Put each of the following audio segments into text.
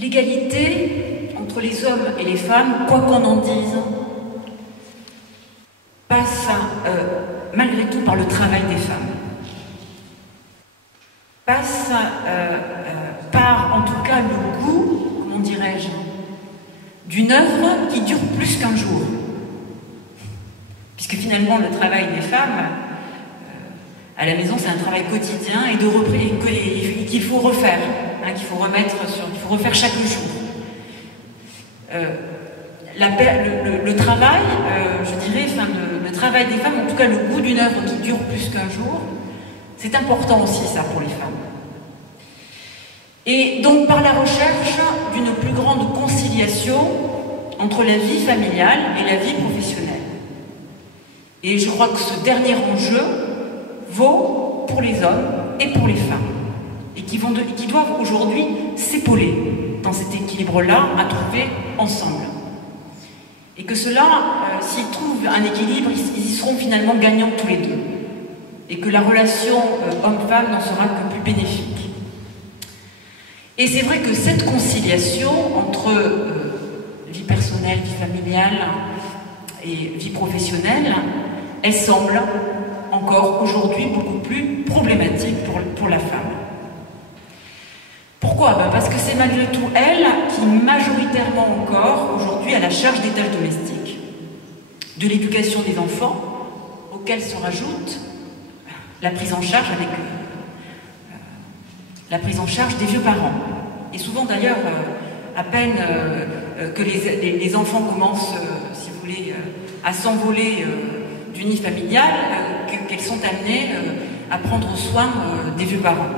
L'égalité entre les hommes et les femmes, quoi qu'on en dise, passe malgré tout par le travail des femmes. Passe par, en tout cas, le goût, comment dirais-je, d'une œuvre qui dure plus qu'un jour. Puisque finalement, le travail des femmes, à la maison, c'est un travail quotidien et qu'il faut refaire, hein, qu'il faut refaire chaque jour. Le travail, je dirais, le travail des femmes, en tout cas le goût d'une œuvre qui dure plus qu'un jour, c'est important aussi ça pour les femmes. Et donc par la recherche d'une plus grande conciliation entre la vie familiale et la vie professionnelle. Et je crois que ce dernier enjeu vaut pour les hommes et pour les femmes, et qui doivent aujourd'hui s'épauler dans cet équilibre-là à trouver ensemble. Et que cela, s'ils trouvent un équilibre, ils y seront finalement gagnants tous les deux. Et que la relation homme-femme n'en sera que plus bénéfique. Et c'est vrai que cette conciliation entre vie personnelle, vie familiale et vie professionnelle, elle semble encore aujourd'hui beaucoup plus problématique pour la femme. Pourquoi? Parce que c'est malgré tout elle qui majoritairement encore aujourd'hui a la charge des tâches domestiques, de l'éducation des enfants, auxquels se rajoute la prise en charge la prise en charge des vieux parents. Et souvent d'ailleurs, à peine que les enfants commencent, si vous voulez, à s'envoler du nid familial, qu'elles sont amenées à prendre soin des vieux parents.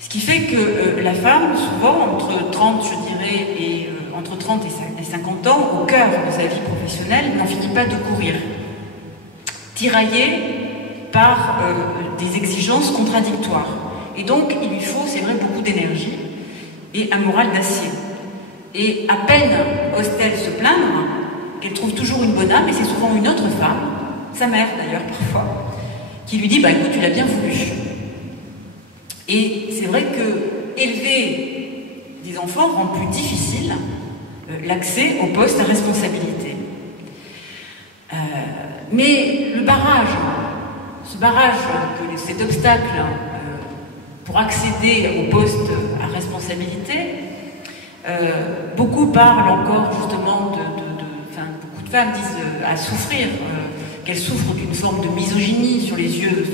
Ce qui fait que la femme, souvent, entre 30, je dirais, et entre 30 et 50 ans, au cœur de sa vie professionnelle, n'en finit pas de courir. Tiraillée par des exigences contradictoires. Et donc, il lui faut, c'est vrai, beaucoup d'énergie et un moral d'acier. Et à peine ose-t-elle se plaindre qu'elle trouve toujours une bonne âme, et c'est souvent une autre femme, sa mère d'ailleurs parfois, qui lui dit « bah écoute, tu l'as bien voulu ». Et c'est vrai que élever des enfants rend plus difficile l'accès au poste à responsabilité. Mais le barrage, cet obstacle pour accéder au poste à responsabilité, beaucoup parlent encore justement beaucoup de femmes disent à souffrir, qu'elles souffrent d'une forme de misogynie sur les yeux,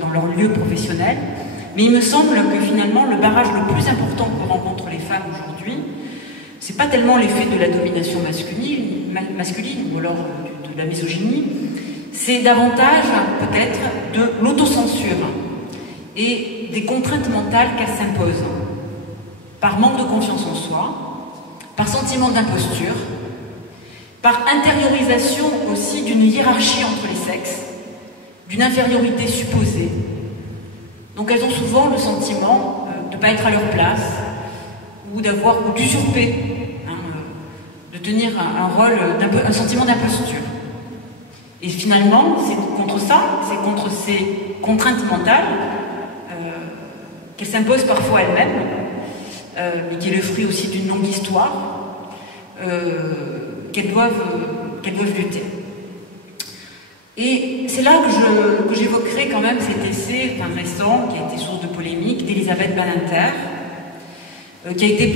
dans leur lieu professionnel. Mais il me semble que finalement le barrage le plus important que rencontrent les femmes aujourd'hui, c'est pas tellement l'effet de la domination masculine ou alors de la misogynie, c'est davantage peut-être de l'autocensure et des contraintes mentales qu'elles s'imposent, par manque de confiance en soi, par sentiment d'imposture, par intériorisation aussi d'une hiérarchie entre les sexes, d'une infériorité supposée. Donc elles ont souvent le sentiment de ne pas être à leur place, ou d'usurper, de tenir un rôle, un sentiment d'imposture. Et finalement, c'est contre ça, c'est contre ces contraintes mentales qu'elles s'imposent parfois elles-mêmes, mais qui est le fruit aussi d'une longue histoire, qu'elles doivent lutter. Et c'est là que j'évoquerai quand même cet essai récent, qui a été source de polémique, d'Elisabeth Badinter, qui a été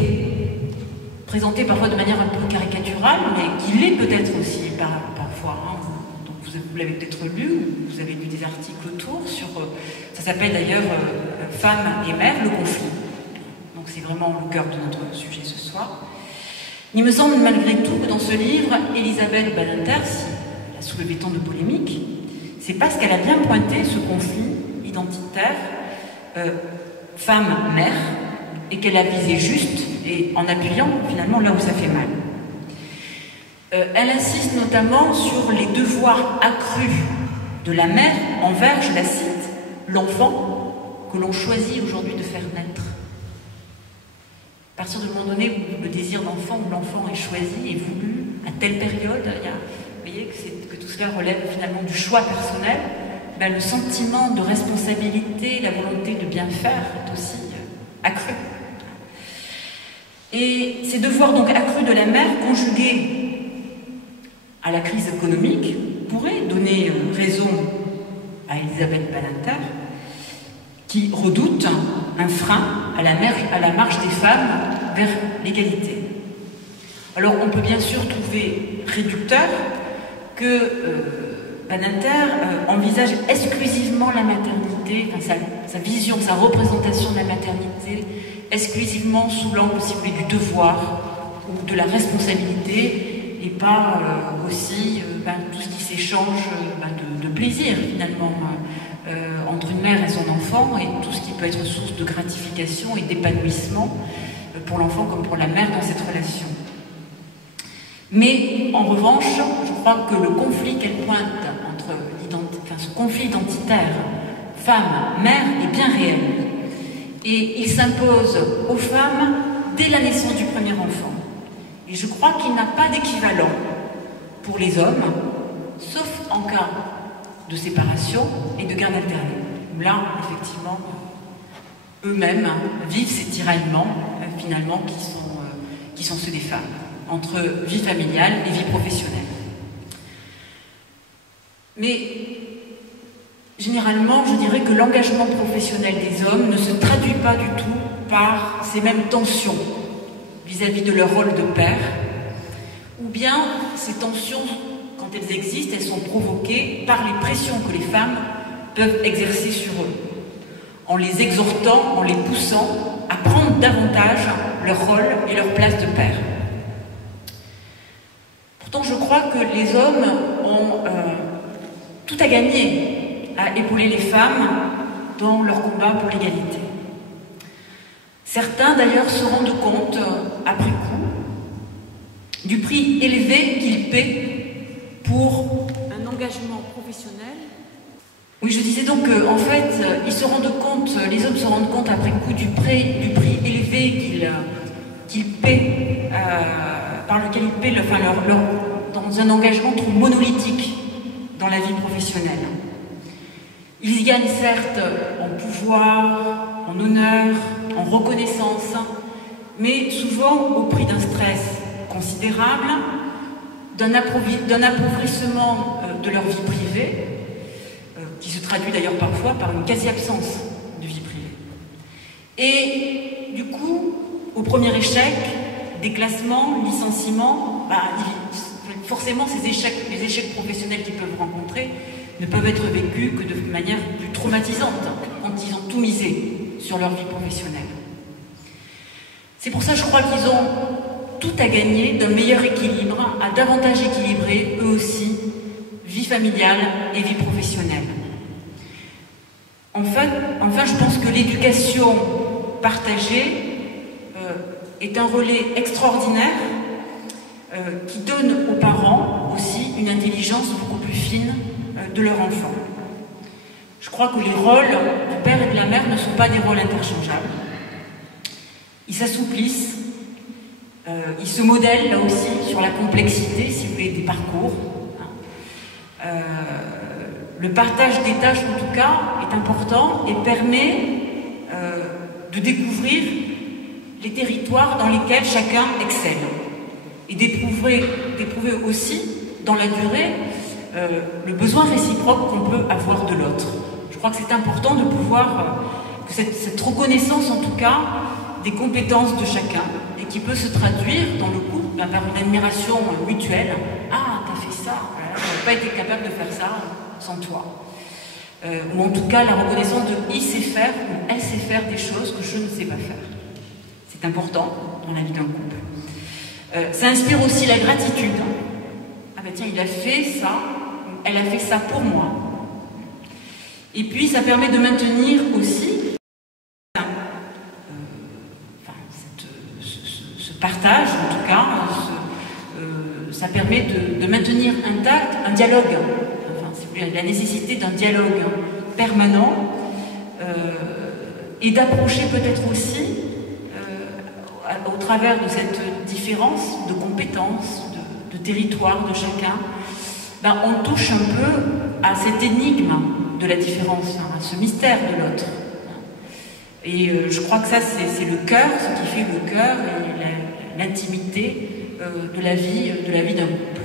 présenté parfois de manière un peu caricaturale, mais qui l'est peut-être aussi parfois. Donc vous l'avez peut-être lu, vous avez lu des articles autour sur... ça s'appelle d'ailleurs « Femmes et mères, le conflit ». Donc c'est vraiment le cœur de notre sujet ce soir. Il me semble malgré tout que dans ce livre, Elisabeth Badinter, si elle a soulevé tant de polémiques, c'est parce qu'elle a bien pointé ce conflit identitaire femme-mère, et qu'elle a visé juste, et en appuyant finalement là où ça fait mal. Elle insiste notamment sur les devoirs accrus de la mère envers, je la cite, l'enfant que l'on choisit aujourd'hui de faire naître. À partir du moment donné où le désir d'enfant ou l'enfant est choisi et voulu à telle période, vous voyez que tout cela relève finalement du choix personnel, le sentiment de responsabilité, la volonté de bien faire est aussi accru. Et ces devoirs donc accrus de la mère, conjugués à la crise économique, pourraient donner raison à Elisabeth Badinter, qui redoute un frein à la marche des femmes vers l'égalité. Alors on peut bien sûr trouver réducteur que Badinter envisage exclusivement la maternité, enfin, sa vision, sa représentation de la maternité, exclusivement sous l'angle, si vous voulez, du devoir ou de la responsabilité, et pas aussi tout ce qui s'échange de plaisir finalement entre une mère et son enfant, et tout ce qui peut être source de gratification et d'épanouissement pour l'enfant comme pour la mère dans cette relation. Mais en revanche, je crois que le conflit qu'elle pointe entre ce conflit identitaire femme-mère est bien réel. Et il s'impose aux femmes dès la naissance du premier enfant. Et je crois qu'il n'a pas d'équivalent pour les hommes, sauf en cas de séparation et de garde alternée. Là, effectivement, eux-mêmes vivent ces tiraillements, finalement, qui sont ceux des femmes, entre vie familiale et vie professionnelle. Mais généralement, je dirais que l'engagement professionnel des hommes ne se traduit pas du tout par ces mêmes tensions vis-à-vis de leur rôle de père, ou bien ces tensions, quand elles existent, elles sont provoquées par les pressions que les femmes peuvent exercer sur eux, en les exhortant, en les poussant à prendre davantage leur rôle et leur place de père. Pourtant, je crois que les hommes ont tout à gagner à épauler les femmes dans leur combat pour l'égalité. Certains, d'ailleurs, se rendent compte, après coup, du prix élevé qu'ils paient pour un engagement professionnel. Oui, je disais donc qu'en fait, ils se rendent compte, les hommes se rendent compte après coup du prix élevé qu'ils paient, par lequel ils paient dans un engagement trop monolithique dans la vie professionnelle. Ils y gagnent certes en pouvoir, en honneur, en reconnaissance, mais souvent au prix d'un stress considérable, d'un appauvrissement de leur vie privée, qui se traduit d'ailleurs parfois par une quasi-absence de vie privée. Et du coup, au premier échec, déclassement, licenciement, forcément les échecs professionnels qu'ils peuvent rencontrer ne peuvent être vécus que de manière plus traumatisante quand ils ont tout misé sur leur vie professionnelle. C'est pour ça que je crois qu'ils ont tout à gagner d'un meilleur équilibre, à davantage équilibrer, eux aussi, vie familiale et vie professionnelle. Enfin, je pense que l'éducation partagée est un relais extraordinaire qui donne aux parents aussi une intelligence beaucoup plus fine de leur enfant. Je crois que les rôles du père et de la mère ne sont pas des rôles interchangeables. Ils s'assouplissent, ils se modèlent là aussi sur la complexité, si vous voulez, des parcours. Le partage des tâches, en tout cas, est important et permet de découvrir les territoires dans lesquels chacun excelle et d'éprouver aussi, dans la durée, le besoin réciproque qu'on peut avoir de l'autre. Je crois que c'est important de pouvoir, que cette reconnaissance, en tout cas, des compétences de chacun, et qui peut se traduire dans le couple par une admiration mutuelle. « Ah, t'as fait ça, je n'aurais pas été capable de faire ça sans toi. » Ou en tout cas, la reconnaissance de « il sait faire » ou « elle sait faire des choses que je ne sais pas faire ». C'est important dans la vie d'un couple. Ça inspire aussi la gratitude. Ah ben tiens, il a fait ça, elle a fait ça pour moi. Et puis, ça permet de maintenir aussi ce partage, en tout cas, ça permet de maintenir intact un dialogue, la nécessité d'un dialogue permanent et d'approcher peut-être aussi, au travers de cette différence de compétences, de territoire de chacun, on touche un peu à cette énigme de la différence, à ce mystère de l'autre. Et je crois que ça, c'est le cœur, ce qui fait le cœur et l'intimité de la vie d'un couple.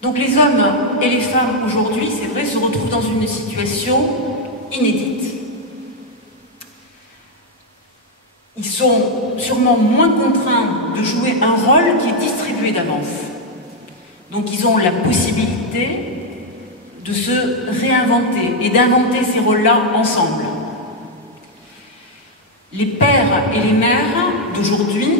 Donc les hommes et les femmes aujourd'hui, c'est vrai, se retrouvent dans une situation inédite. Ils sont sûrement moins contraints de jouer un rôle qui est distribué d'avance. Donc ils ont la possibilité de se réinventer et d'inventer ces rôles-là ensemble. Les pères et les mères d'aujourd'hui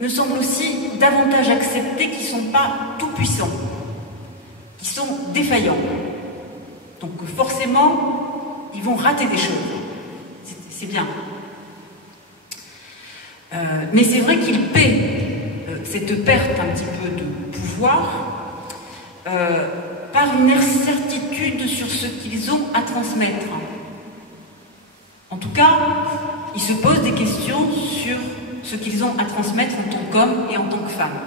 me semblent aussi davantage accepter qu'ils ne sont pas tout-puissants, qu'ils sont défaillants. Donc forcément, ils vont rater des choses. C'est bien. Mais c'est vrai qu'ils paient cette perte un petit peu de pouvoir par une incertitude sur ce qu'ils ont à transmettre. En tout cas, ils se posent des questions sur ce qu'ils ont à transmettre en tant qu'hommes et en tant que femmes.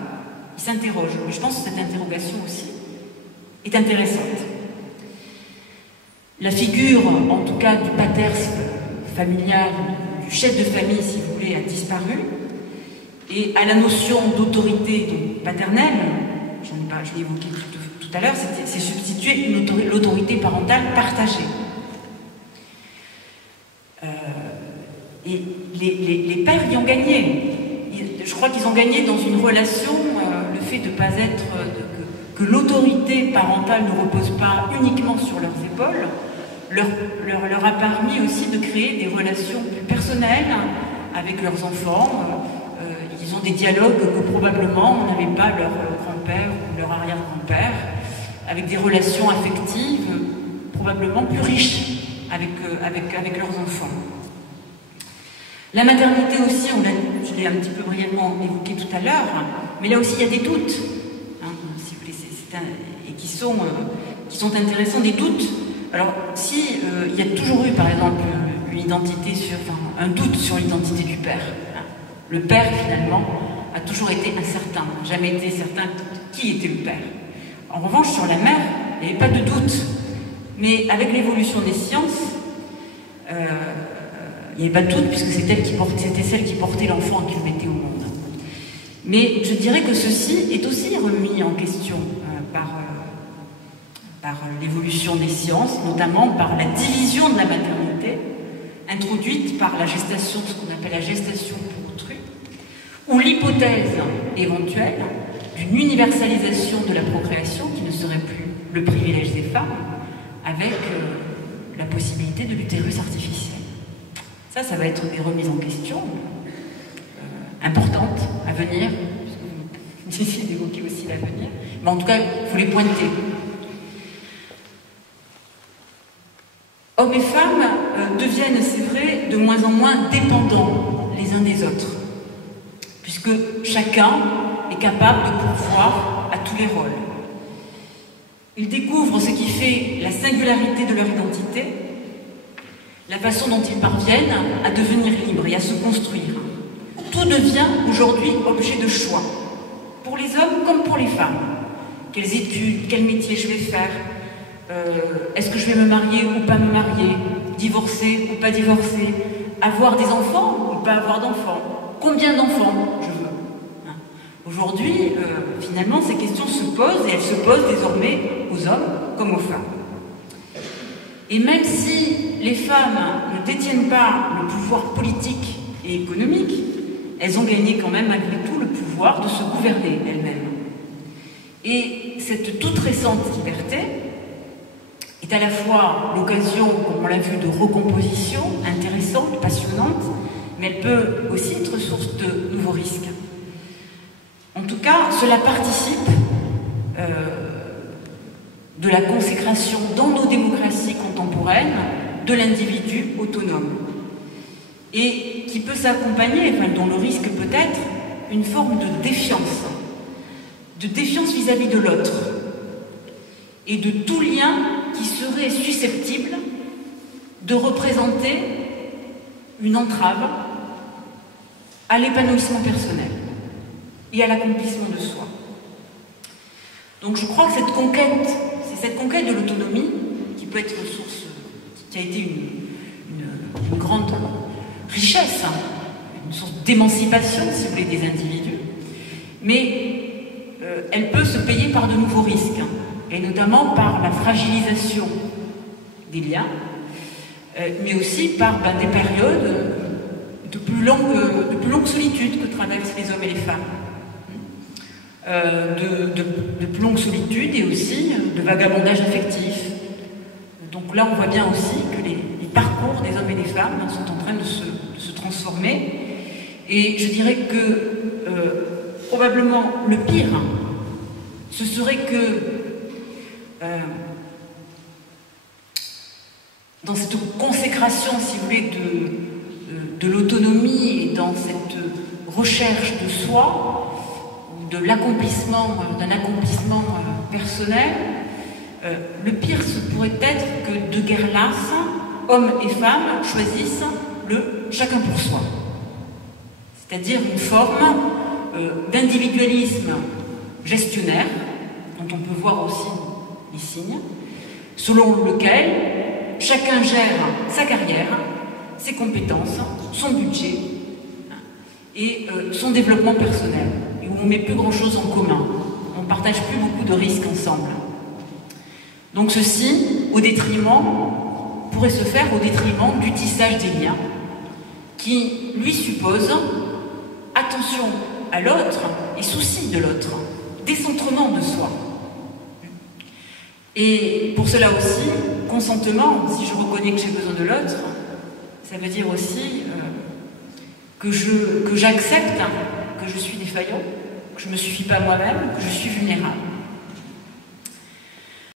Ils s'interrogent. Mais je pense que cette interrogation aussi est intéressante. La figure, en tout cas, du patersme familial, du chef de famille, si vous voulez, a disparu. Et à la notion d'autorité paternelle, je l'ai évoqué tout à l'heure, c'est substitué l'autorité parentale partagée. Et les pères y ont gagné. Je crois qu'ils ont gagné dans une relation, le fait de ne pas être... que l'autorité parentale ne repose pas uniquement sur leurs épaules, leur a permis aussi de créer des relations plus personnelles avec leurs enfants. Ils ont des dialogues que probablement on n'avait pas leur grand-père ou leur arrière-grand-père, avec des relations affectives probablement plus riches avec leurs enfants. La maternité aussi, je l'ai un petit peu brièvement évoqué tout à l'heure, mais là aussi il y a des doutes, hein, si vous voulez, et qui sont intéressants, des doutes. Alors, si il y a toujours eu, par exemple, un doute sur l'identité du père. Hein. Le père, finalement, a toujours été incertain, jamais été certain qui était le père. En revanche, sur la mère, il n'y avait pas de doute. Mais avec l'évolution des sciences, il n'y avait pas de doute, puisque c'était celle qui portait l'enfant et qui le mettait au monde. Mais je dirais que ceci est aussi remis en question par l'évolution des sciences, notamment par la division de la maternité, introduite par la gestation, ce qu'on appelle la gestation pour autrui, ou l'hypothèse éventuelle d'une universalisation de la procréation qui ne serait plus le privilège des femmes, avec la possibilité de l'utérus artificiel. Ça va être des remises en question importantes à venir, puisque vous essayez d'évoquer aussi l'avenir, mais en tout cas, il faut les pointer. Hommes et femmes deviennent, c'est vrai, de moins en moins dépendants les uns des autres, puisque chacun est capable de pourvoir à tous les rôles. Ils découvrent ce qui fait la singularité de leur identité, la façon dont ils parviennent à devenir libres et à se construire. Tout devient aujourd'hui objet de choix, pour les hommes comme pour les femmes. Quelles études, quel métier je vais faire, est-ce que je vais me marier ou pas me marier, divorcer ou pas divorcer, avoir des enfants ou pas avoir d'enfants, combien d'enfants je veux. Hein. Aujourd'hui, finalement, ces questions se posent et elles se posent désormais aux hommes comme aux femmes. Et même si les femmes ne détiennent pas le pouvoir politique et économique, elles ont gagné quand même malgré tout le pouvoir de se gouverner elles-mêmes. Et cette toute récente liberté est à la fois l'occasion, comme on l'a vu, de recomposition intéressante, passionnante, mais elle peut aussi être source de nouveaux risques. En tout cas, cela participe de la consécration dans nos démocraties contemporaines de l'individu autonome et qui peut s'accompagner, enfin, dont le risque peut être une forme de défiance vis-à-vis de l'autre et de tout lien qui serait susceptible de représenter une entrave à l'épanouissement personnel et à l'accomplissement de soi. Donc je crois que c'est cette conquête de l'autonomie qui peut être source, qui a été une grande richesse, hein, une source d'émancipation, si vous voulez, des individus, mais elle peut se payer par de nouveaux risques, hein, et notamment par la fragilisation des liens, mais aussi par des périodes de plus longue solitude que traversent les hommes et les femmes. De plus longue solitude et aussi de vagabondage affectif. Donc là, on voit bien aussi que les parcours des hommes et des femmes sont en train de se transformer. Et je dirais que probablement le pire, ce serait que dans cette consécration, si vous voulez, de l'autonomie et dans cette recherche de soi, de l'accomplissement, d'un accomplissement personnel, le pire, ce pourrait être que de guerre lasse, hommes et femmes choisissent le chacun pour soi. C'est-à-dire une forme d'individualisme gestionnaire, dont on peut voir aussi les signes, selon lequel chacun gère sa carrière, ses compétences, son budget et son développement personnel, et où on ne met plus grand-chose en commun, on ne partage plus beaucoup de risques ensemble. Donc ceci, pourrait se faire au détriment du tissage des liens, qui lui suppose attention à l'autre et souci de l'autre, décentrement de soi. Et pour cela aussi, consentement, si je reconnais que j'ai besoin de l'autre, ça veut dire aussi que j'accepte que je suis défaillant, que je ne me suffis pas moi-même, que je suis vulnérable.